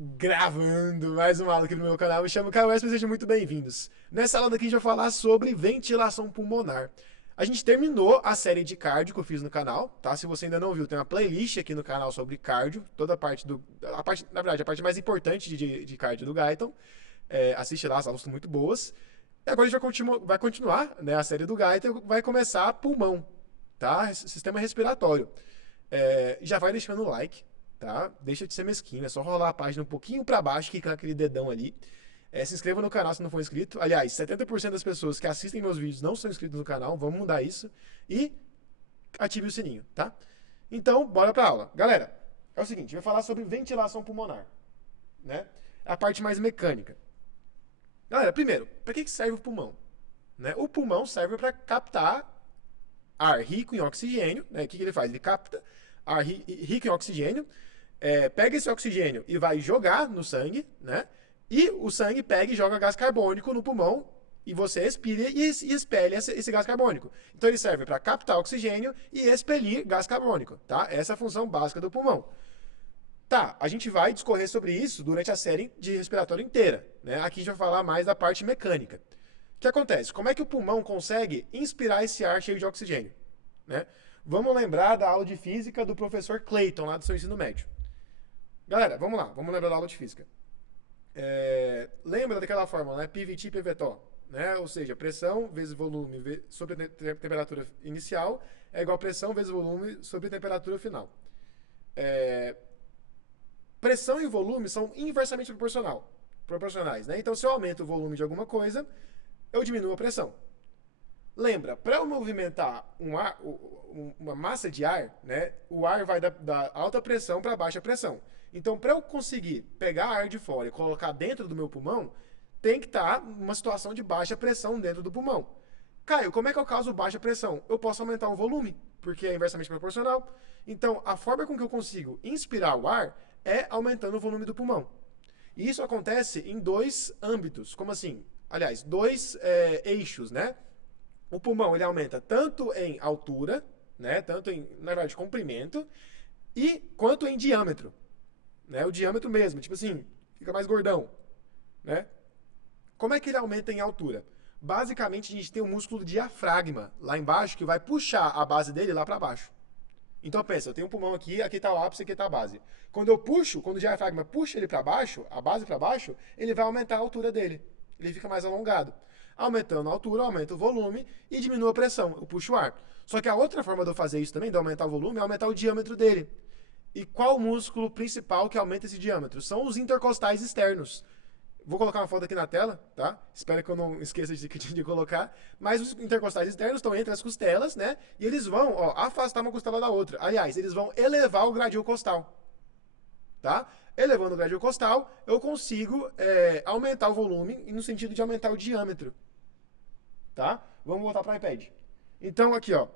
Gravando mais uma aula aqui no meu canal. Me chamo Caio Esper, sejam muito bem-vindos. Nessa aula daqui a gente vai falar sobre ventilação pulmonar. A gente terminou a série de cardio que eu fiz no canal, tá? Se você ainda não viu, tem uma playlist aqui no canal sobre cardio, toda a parte na verdade, a parte mais importante de cardio do Guyton. Assiste lá, as aulas são muito boas. E agora a gente vai continuar, né, a série do Guyton, vai começar pulmão, tá? Sistema respiratório. Já vai deixando o like, tá? Deixa de ser mesquinho, é só rolar a página um pouquinho para baixo, clicar aquele dedão ali. Se inscreva no canal se não for inscrito. Aliás, 70% das pessoas que assistem meus vídeos não são inscritos no canal, vamos mudar isso. E ative o sininho, tá? Então, bora pra aula. Galera, é o seguinte, vai falar sobre ventilação pulmonar, né? A parte mais mecânica. Galera, primeiro, para que serve o pulmão? Né? O pulmão serve para captar ar rico em oxigênio, né? O que ele faz? Ele capta ar rico em oxigênio, pega esse oxigênio e vai jogar no sangue, né? E o sangue pega e joga gás carbônico no pulmão e você expira e expele esse gás carbônico. Então ele serve para captar oxigênio e expelir gás carbônico, tá? Essa é a função básica do pulmão. Tá, a gente vai discorrer sobre isso durante a série de respiratório inteira, né? Aqui a gente vai falar mais da parte mecânica. O que acontece? Como é que o pulmão consegue inspirar esse ar cheio de oxigênio? Né? Vamos lembrar da aula de física do professor Clayton, lá do seu ensino médio. Galera, vamos lá, vamos lembrar da aula de física. Lembra daquela fórmula, né? PVT, PVTO, né? Ou seja, pressão vezes volume sobre a temperatura inicial é igual a pressão vezes volume sobre a temperatura final. Pressão e volume são inversamente proporcionais, né? Então, se eu aumento o volume de alguma coisa, eu diminuo a pressão. Lembra, para eu movimentar uma massa de ar, né, o ar vai da alta pressão para baixa pressão. Então, para eu conseguir pegar ar de fora e colocar dentro do meu pulmão, tem que estar numa situação de baixa pressão dentro do pulmão. Caio, como é que eu causo baixa pressão? Eu posso aumentar o volume, porque é inversamente proporcional. Então, a forma com que eu consigo inspirar o ar é aumentando o volume do pulmão. E isso acontece em dois âmbitos. Como assim? Aliás, dois eixos, né? O pulmão ele aumenta tanto em altura, né? Tanto em, na verdade, comprimento, quanto em diâmetro. Né? O diâmetro mesmo, tipo assim, fica mais gordão. Né? Como é que ele aumenta em altura? Basicamente, a gente tem o músculo diafragma lá embaixo que vai puxar a base dele lá para baixo. Então pensa, eu tenho um pulmão aqui, aqui está o ápice, aqui está a base. Quando o diafragma puxa ele para baixo, a base para baixo, ele vai aumentar a altura dele. Ele fica mais alongado. Aumentando a altura, aumenta o volume e diminui a pressão, eu puxo o ar. Só que a outra forma de eu fazer isso também, de aumentar o volume, é aumentar o diâmetro dele. E qual o músculo principal que aumenta esse diâmetro? São os intercostais externos. Vou colocar uma foto aqui na tela, tá? Espero que eu não esqueça de colocar. Mas os intercostais externos estão entre as costelas, né? E eles vão, afastar uma costela da outra. Aliás, eles vão elevar o gradil costal. Tá? Elevando o gradil costal, eu consigo aumentar o volume no sentido de aumentar o diâmetro. Tá? Vamos voltar para o iPad. Então, aqui, ó.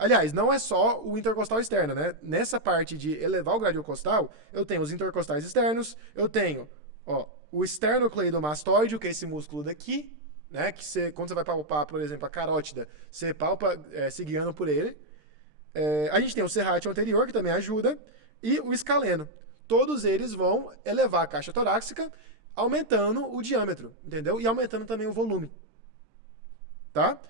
Aliás, não é só o intercostal externo, né? Nessa parte de elevar o gradil costal, eu tenho os intercostais externos, eu tenho, o esternocleidomastoide, que é esse músculo daqui, né? Que quando você vai palpar, por exemplo, a carótida, você palpa se guiando por ele. A gente tem o serrátil anterior, que também ajuda, e o escaleno. Todos eles vão elevar a caixa torácica, aumentando o diâmetro, entendeu? E aumentando também o volume. Tá?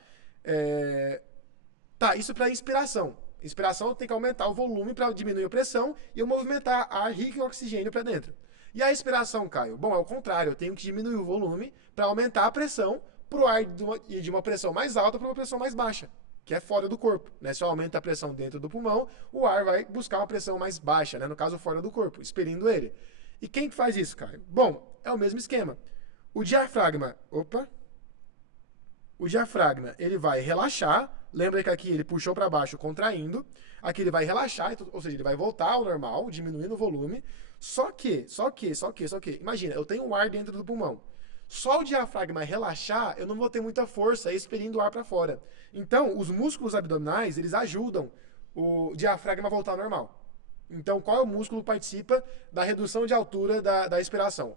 Isso para inspiração. Inspiração tem que aumentar o volume para diminuir a pressão e eu movimentar ar rico em oxigênio para dentro. E a expiração, Caio? Bom, é o contrário. Eu tenho que diminuir o volume para aumentar a pressão para o ar ir de uma pressão mais alta para uma pressão mais baixa, que é fora do corpo. Né? Se eu aumento a pressão dentro do pulmão, o ar vai buscar uma pressão mais baixa, né? No caso, fora do corpo, expelindo ele. E quem que faz isso, Caio? Bom, é o mesmo esquema. O diafragma... O diafragma, ele vai relaxar. Lembra que aqui ele puxou para baixo, contraindo. Aqui ele vai relaxar, ou seja, ele vai voltar ao normal, diminuindo o volume. Só que, imagina, eu tenho um ar dentro do pulmão. Só o diafragma relaxar, eu não vou ter muita força expelindo o ar para fora. Então, os músculos abdominais, eles ajudam o diafragma a voltar ao normal. Então, qual é o músculo que participa da redução de altura da expiração?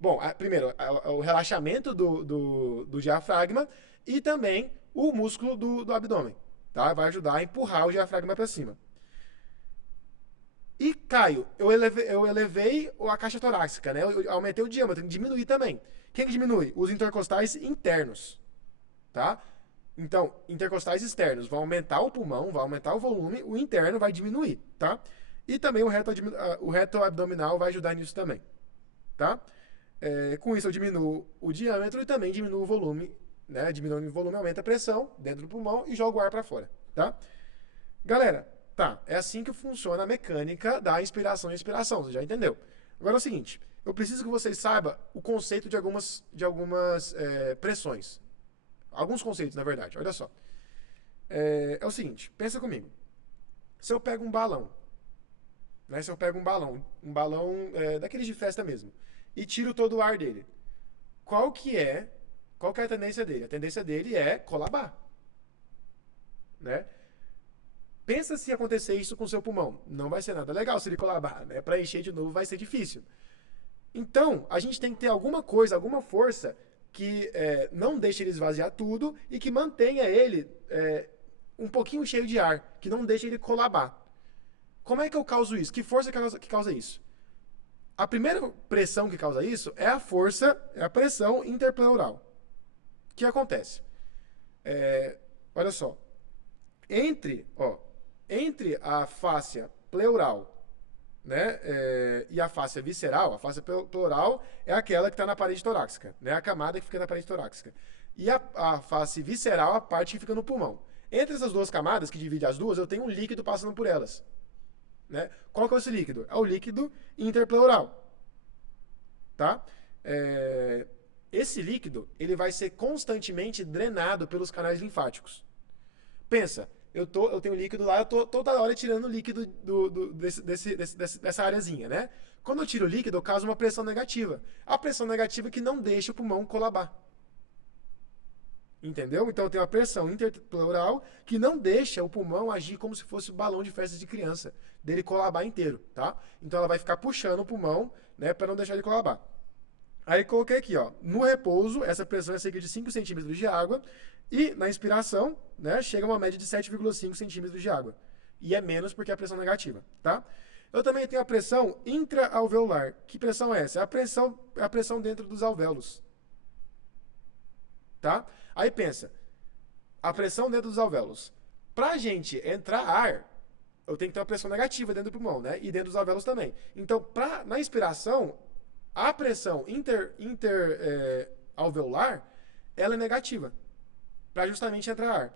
Bom, primeiro, o relaxamento do diafragma e também o músculo do abdômen. Tá? Vai ajudar a empurrar o diafragma para cima. E, Caio, eu elevei a caixa torácica, né? Eu aumentei o diâmetro, diminui também. Quem que diminui? Os intercostais internos, tá? Então, intercostais externos vão aumentar o pulmão, vai aumentar o volume, o interno vai diminuir, tá? E também o reto abdominal vai ajudar nisso também, tá? Com isso eu diminuo o diâmetro e também diminuo o volume, né? Diminuindo o volume, aumenta a pressão dentro do pulmão e joga o ar para fora, tá? Galera, tá, é assim que funciona a mecânica da inspiração e expiração, você já entendeu? Agora é o seguinte, eu preciso que vocês saibam o conceito de algumas pressões. Alguns conceitos, na verdade, olha só. É o seguinte, pensa comigo. Se eu pego um balão, né? Se eu pego um balão daqueles de festa mesmo, e tiro todo o ar dele, qual que é a tendência dele? A tendência dele é colabar, né? Pensa se acontecer isso com o seu pulmão. Não vai ser nada legal se ele colabar, né? Para encher de novo vai ser difícil. Então, a gente tem que ter alguma coisa, alguma força que não deixe ele esvaziar tudo e que mantenha ele um pouquinho cheio de ar, que não deixe ele colabar. Como é que eu causo isso? Que força que causa isso? A primeira pressão que causa isso é a pressão interpleural. O que acontece? Olha só. Entre a fáscia pleural, né, e a fáscia visceral, a fáscia pleural é aquela que está na parede torácica, né, a camada que fica na parede torácica. E a face visceral, a parte que fica no pulmão. Entre essas duas camadas, que dividem as duas, eu tenho um líquido passando por elas. Né? Qual que é esse líquido? É o líquido interpleural. Tá? Esse líquido ele vai ser constantemente drenado pelos canais linfáticos. Pensa, eu tenho líquido lá, eu tô toda hora tirando líquido dessa areazinha, né? Quando eu tiro o líquido, eu causo uma pressão negativa. A pressão negativa que não deixa o pulmão colabar. Entendeu? Então eu tenho a pressão interpleural que não deixa o pulmão agir como se fosse um balão de festa de criança, dele colabar inteiro, tá? Então ela vai ficar puxando o pulmão, né, para não deixar ele colabar. Aí coloquei aqui, ó, no repouso, essa pressão é seguida de 5 centímetros de água e na inspiração, né, chega a uma média de 7,5 centímetros de água. E é menos porque é a pressão negativa, tá? Eu também tenho a pressão intraalveolar. Que pressão é essa? É a pressão dentro dos alvéolos. Tá? Aí pensa, a pressão dentro dos alvéolos. Pra gente entrar ar, eu tenho que ter uma pressão negativa dentro do pulmão, né? E dentro dos alvéolos também. Então, na inspiração, a pressão interalveolar, ela é negativa. Pra justamente entrar ar.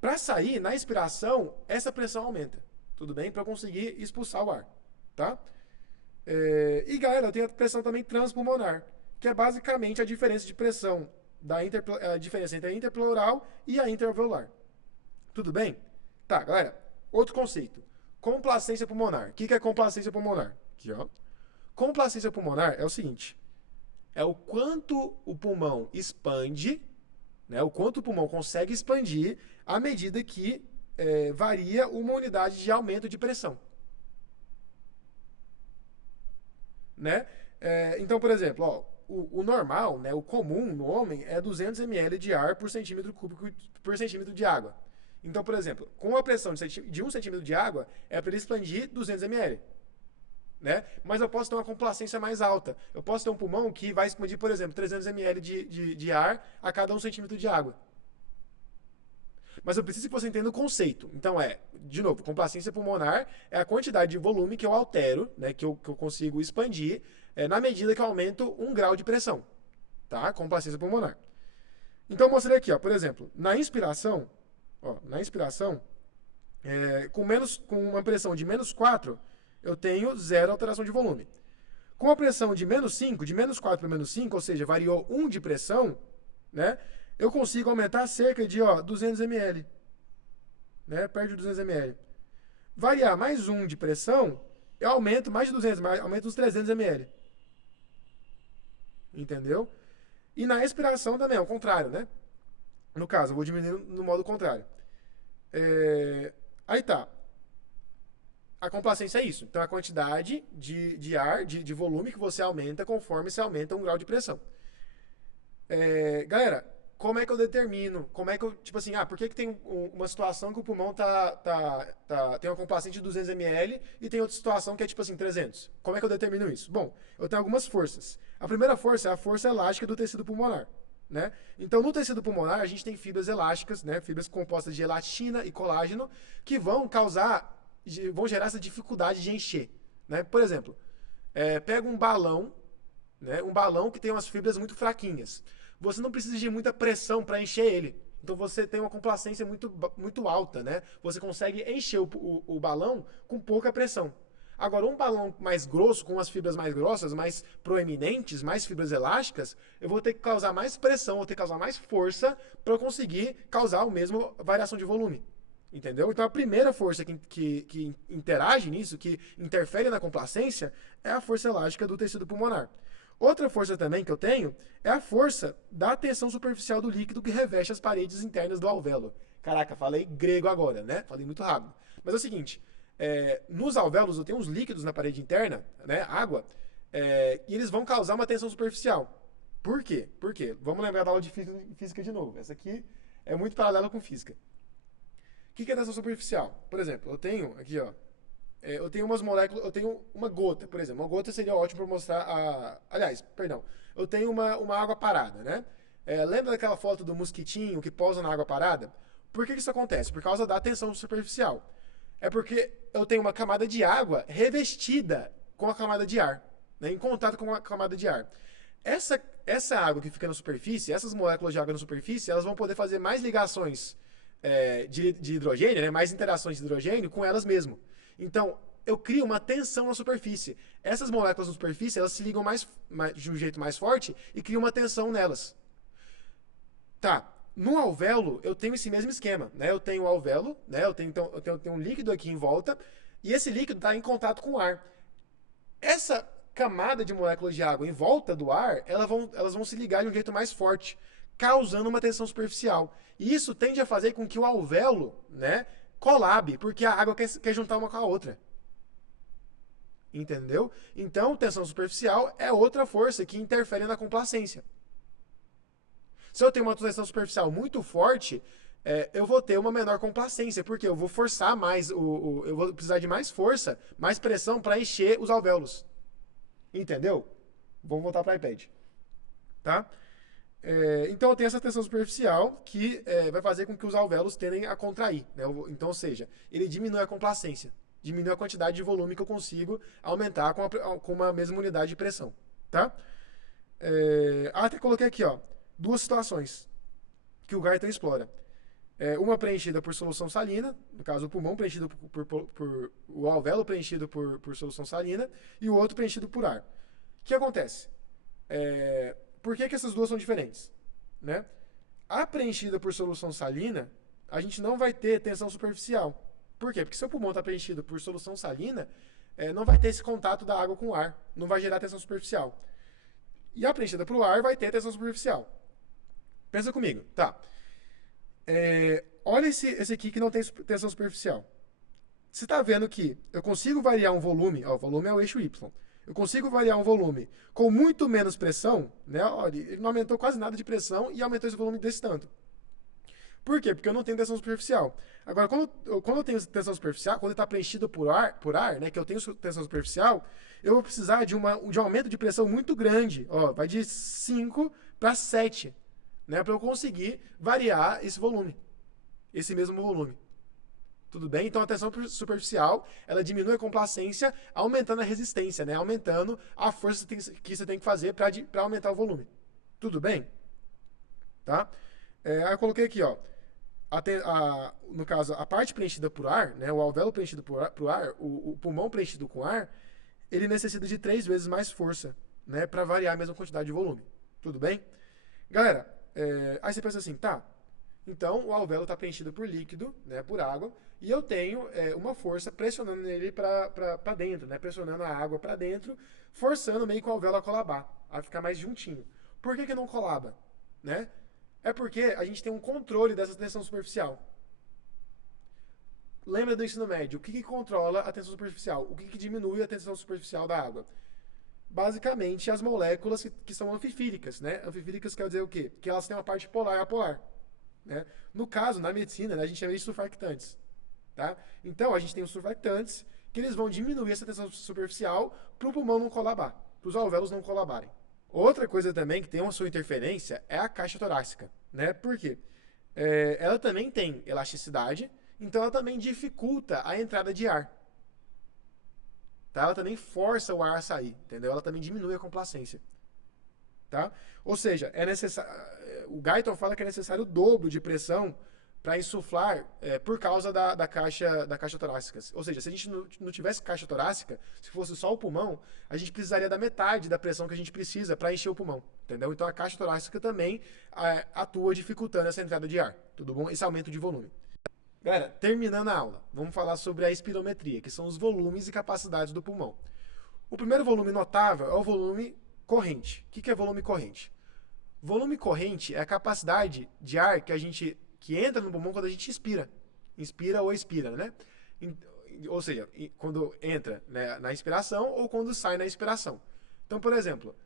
Pra sair, na inspiração, essa pressão aumenta. Tudo bem? Pra eu conseguir expulsar o ar. Tá? E galera, eu tenho a pressão também transpulmonar, que é basicamente a diferença de pressão a diferença entre a interpleural e a interalveolar. Tudo bem? Tá, galera. Outro conceito. Complacência pulmonar. O que é complacência pulmonar? Aqui, ó. Complacência pulmonar é o seguinte. É o quanto o pulmão expande, né? O quanto o pulmão consegue expandir à medida que varia uma unidade de aumento de pressão. Né? Então, por exemplo, ó, o normal, né, o comum no homem é 200 ml de ar por centímetro cúbico por centímetro de água. Então, por exemplo, com a pressão de 1 centímetro de água, é para ele expandir 200 ml. Né? Mas eu posso ter uma complacência mais alta. Eu posso ter um pulmão que vai expandir, por exemplo, 300 ml de ar a cada 1 centímetro de água. Mas eu preciso que você entenda o conceito. Então de novo, complacência pulmonar é a quantidade de volume que eu altero, né, que eu consigo expandir na medida que eu aumento 1 grau de pressão. Tá? Complacência pulmonar. Então eu mostrei aqui, ó, por exemplo, na inspiração, com uma pressão de menos 4, eu tenho 0 alteração de volume. Com a pressão de menos 5, de menos 4 para menos 5, ou seja, variou 1 de pressão, né? Eu consigo aumentar cerca de 200 ml. Né? Perto de 200 ml. Variar mais 1 de pressão, eu aumento mais de 200, aumento uns 300 ml. Entendeu? E na expiração também, é o contrário, né? No caso, eu vou diminuir no modo contrário. Aí tá. A complacência é isso. Então, a quantidade de ar, de volume que você aumenta conforme você aumenta 1 grau de pressão. Galera, como é que eu determino? Como é que eu, tipo assim, por que que tem uma situação que o pulmão tem uma complacente de 200 ml e tem outra situação que é tipo assim, 300? Como é que eu determino isso? Bom, eu tenho algumas forças. A primeira força é a força elástica do tecido pulmonar, né? Então, no tecido pulmonar, a gente tem fibras elásticas, né? Fibras compostas de elastina e colágeno que vão gerar essa dificuldade de encher, né? Por exemplo, pega um balão, né? Um balão que tem umas fibras muito fraquinhas. Você não precisa de muita pressão para encher ele. Então você tem uma complacência muito alta, né? Você consegue encher o balão com pouca pressão. Agora, um balão mais grosso, com as fibras mais grossas, mais proeminentes, mais fibras elásticas, eu vou ter que causar mais pressão, vou ter que causar mais força para eu conseguir causar a mesma variação de volume. Entendeu? Então a primeira força que interage nisso, que interfere na complacência, é a força elástica do tecido pulmonar. Outra força também que eu tenho é a força da tensão superficial do líquido que reveste as paredes internas do alvéolo. Caraca, falei grego agora, né? Falei muito rápido. Mas é o seguinte, nos alvéolos eu tenho uns líquidos na parede interna, né? Água, e eles vão causar uma tensão superficial. Por quê? Por quê? Vamos lembrar da aula de física de novo. Essa aqui é muito paralela com física. O que é tensão superficial? Por exemplo, eu tenho aqui, ó. Eu tenho umas moléculas, eu tenho uma gota, por exemplo. Uma gota seria ótimo para mostrar a. Aliás, perdão. Eu tenho uma água parada, né? Lembra daquela foto do mosquitinho que pousa na água parada? Por que isso acontece? Por causa da tensão superficial. É porque eu tenho uma camada de água revestida com a camada de ar, né? Em contato com a camada de ar. Essa água que fica na superfície, essas moléculas de água na superfície, elas vão poder fazer mais ligações de hidrogênio, né? Mais interações de hidrogênio com elas mesmas. Então, eu crio uma tensão na superfície. Essas moléculas na superfície, elas se ligam de um jeito mais forte e criam uma tensão nelas. Tá. No alvéolo, eu tenho esse mesmo esquema, né? Eu tenho o alvéolo, né? Eu tenho um líquido aqui em volta e esse líquido está em contato com o ar. Essa camada de moléculas de água em volta do ar, elas vão se ligar de um jeito mais forte, causando uma tensão superficial. E isso tende a fazer com que o alvéolo, né, colabe, porque a água quer juntar uma com a outra. Entendeu? Então, tensão superficial é outra força que interfere na complacência. Se eu tenho uma tensão superficial muito forte, eu vou ter uma menor complacência, porque eu vou forçar mais, eu vou precisar de mais força, mais pressão para encher os alvéolos. Entendeu? Vamos voltar para o iPad. Tá? Então eu tenho essa tensão superficial que vai fazer com que os alvéolos tendem a contrair. Né? Então, ou seja, ele diminui a complacência, diminui a quantidade de volume que eu consigo aumentar com uma mesma unidade de pressão. Tá? Até coloquei aqui, ó, duas situações que o Garton explora. Uma preenchida por solução salina, no caso o pulmão preenchido por o alvéolo preenchido por solução salina, e o outro preenchido por ar. O que acontece? Por que essas duas são diferentes? Né? A preenchida por solução salina, a gente não vai ter tensão superficial. Por quê? Porque se o pulmão está preenchido por solução salina, não vai ter esse contato da água com o ar, não vai gerar tensão superficial. E a preenchida por ar vai ter tensão superficial. Pensa comigo, tá? Olha esse aqui que não tem tensão superficial. Você está vendo que eu consigo variar um volume, ó, o volume é o eixo Y. Eu consigo variar um volume com muito menos pressão, né? Olha, ele não aumentou quase nada de pressão e aumentou esse volume desse tanto. Por quê? Porque eu não tenho tensão superficial. Agora, quando eu tenho tensão superficial, quando ele está preenchido por ar, né, que eu tenho tensão superficial, eu vou precisar de um aumento de pressão muito grande. Ó, vai de 5 para 7, né, para eu conseguir variar esse volume, esse mesmo volume. Tudo bem? Então a tensão superficial, ela diminui a complacência, aumentando a resistência, né? Aumentando a força que você tem que fazer para aumentar o volume. Tudo bem? Tá? Aí eu coloquei aqui, ó. No caso, a parte preenchida por ar, né? O alvéolo preenchido por ar, o pulmão preenchido com ar, ele necessita de 3 vezes mais força, né? Para variar a mesma quantidade de volume. Tudo bem? Galera, aí você pensa assim, tá? Então, o alvéolo está preenchido por líquido, né, por água, e eu tenho uma força pressionando ele para dentro, né, pressionando a água para dentro, forçando meio que o alvéolo a colabar, a ficar mais juntinho. Por que não colaba? Né? É porque a gente tem um controle dessa tensão superficial. Lembra do ensino médio? O que controla a tensão superficial? O que diminui a tensão superficial da água? basicamente as moléculas que são anfifíricas, né? Anfifíricas quer dizer o quê? Que elas têm uma parte polar e apolar, né? No caso, na medicina, né, a gente chama de surfactantes, tá? Então, a gente tem os surfactantes que eles vão diminuir essa tensão superficial para o pulmão não colabar, para os alvéolos não colabarem. Outra coisa também que tem uma sua interferência é a caixa torácica, né? Por quê? Ela também tem elasticidade, então ela também dificulta a entrada de ar. Tá? Ela também força o ar a sair, entendeu? Ela também diminui a complacência. Tá? Ou seja, é necessário. O Guyton fala que é necessário o dobro de pressão para insuflar por causa da caixa torácica. Ou seja, se a gente não tivesse caixa torácica, se fosse só o pulmão, a gente precisaria da metade da pressão que a gente precisa para encher o pulmão. Entendeu? Então a caixa torácica também atua dificultando essa entrada de ar. Tudo bom? Esse aumento de volume. Galera, terminando a aula, vamos falar sobre a espirometria, que são os volumes e capacidades do pulmão. O primeiro volume notável é o volume corrente. O que é volume corrente? Volume corrente é a capacidade de ar que entra no pulmão quando a gente inspira. Inspira ou expira, né? Ou seja, quando entra, né, na inspiração ou quando sai na expiração. Então, por exemplo,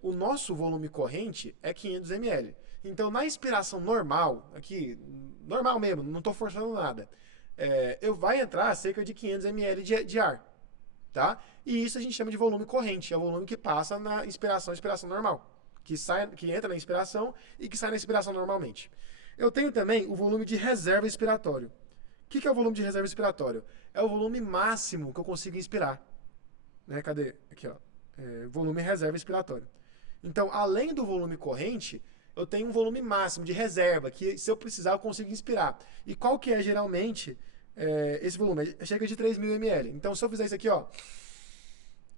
o nosso volume corrente é 500 ml. Então, na inspiração normal, aqui, normal mesmo, não estou forçando nada, vai entrar cerca de 500 ml de ar, tá? E isso a gente chama de volume corrente, é o volume que passa na inspiração normal, que entra na inspiração e que sai na expiração normalmente. Eu tenho também o volume de reserva expiratório. O que é o volume de reserva expiratório? É o volume máximo que eu consigo inspirar. Né? Cadê? Aqui, ó. Volume reserva expiratório. Então, além do volume corrente, eu tenho um volume máximo de reserva, que se eu precisar eu consigo inspirar. E qual que é geralmente esse volume? Chega de 3.000 ml. Então, se eu fizer isso aqui, ó,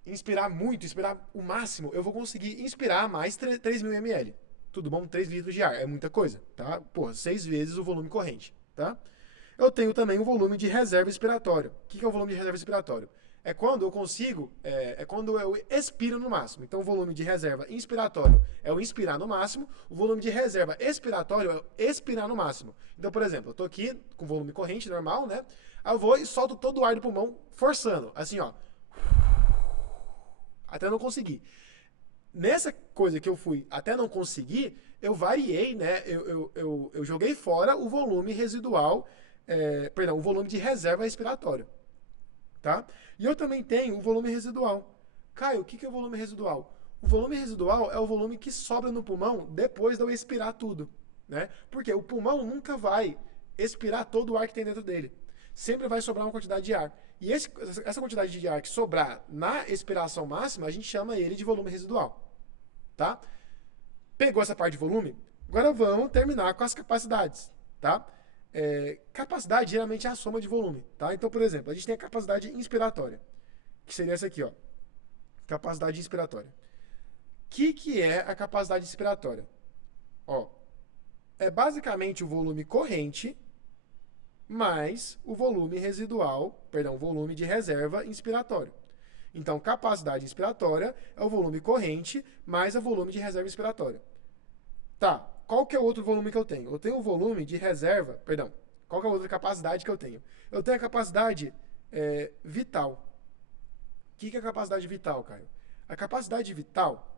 inspirar muito, inspirar o máximo, eu vou conseguir inspirar mais 3.000 ml. Tudo bom? 3 litros de ar, é muita coisa, tá? Porra, 6 vezes o volume corrente, tá? Eu tenho também o volume de reserva expiratório. O que é o volume de reserva expiratório? É quando eu consigo, quando eu expiro no máximo. Então, o volume de reserva inspiratório é o inspirar no máximo, o volume de reserva expiratório é o expirar no máximo. Então, por exemplo, eu tô aqui com volume corrente normal, né? Aí eu vou e solto todo o ar do pulmão, forçando, assim, ó. Até não conseguir. Nessa coisa que eu fui até não conseguir, eu variei, né? Eu joguei fora o volume residual, o volume de reserva respiratória. Tá? E eu também tenho o volume residual. Caio, o que é o volume residual? O volume residual é o volume que sobra no pulmão depois de eu expirar tudo. Né? Porque o pulmão nunca vai expirar todo o ar que tem dentro dele. Sempre vai sobrar uma quantidade de ar. E essa quantidade de ar que sobrar na expiração máxima, a gente chama ele de volume residual. Tá? Pegou essa parte de volume? Agora vamos terminar com as capacidades. Tá? Capacidade geralmente é a soma de volume. Tá? Então, por exemplo, a gente tem a capacidade inspiratória, que seria essa aqui, ó. Capacidade inspiratória. O que é a capacidade inspiratória? Ó, é basicamente o volume corrente mais o volume volume de reserva inspiratório. Então, capacidade inspiratória é o volume corrente mais o volume de reserva inspiratória. Tá, qual que é o outro volume que eu tenho? Eu tenho o volume de reserva, qual que é a outra capacidade que eu tenho? Eu tenho a capacidade vital. O que é a capacidade vital, Caio? A capacidade vital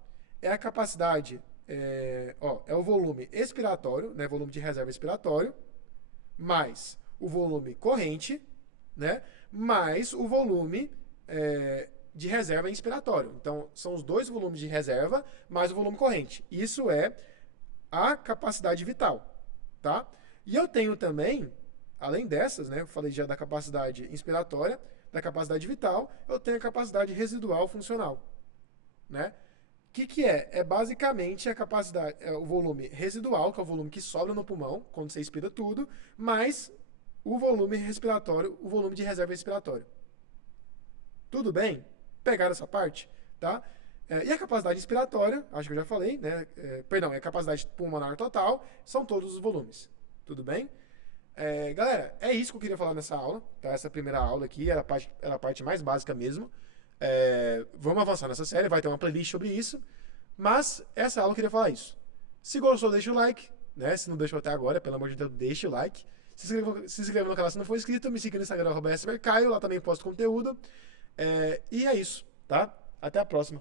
é a capacidade, é o volume expiratório, né, volume de reserva expiratório, mais o volume corrente, né, mais o volume de reserva inspiratório. Então, são os dois volumes de reserva mais o volume corrente. Isso é a capacidade vital, tá? E eu tenho também, além dessas, né, eu falei já da capacidade inspiratória, da capacidade vital, eu tenho a capacidade residual funcional, né? O que é? É basicamente a capacidade, o volume residual, que é o volume que sobra no pulmão, quando você expira tudo, mais o volume respiratório, o volume de reserva respiratória. Tudo bem? Pegaram essa parte? Tá? E a capacidade inspiratória, acho que eu já falei, né? A capacidade pulmonar total, são todos os volumes. Tudo bem? Galera, é isso que eu queria falar nessa aula, tá? Essa primeira aula aqui era a parte mais básica mesmo. Vamos avançar nessa série, vai ter uma playlist sobre isso. Mas essa aula eu queria falar isso. Se gostou, deixa o like, né? Se não deixou até agora, pelo amor de Deus, deixa o like. Se inscreva no canal se não for inscrito, me siga no Instagram, @sbercaio, lá também posto conteúdo. E é isso, tá? Até a próxima.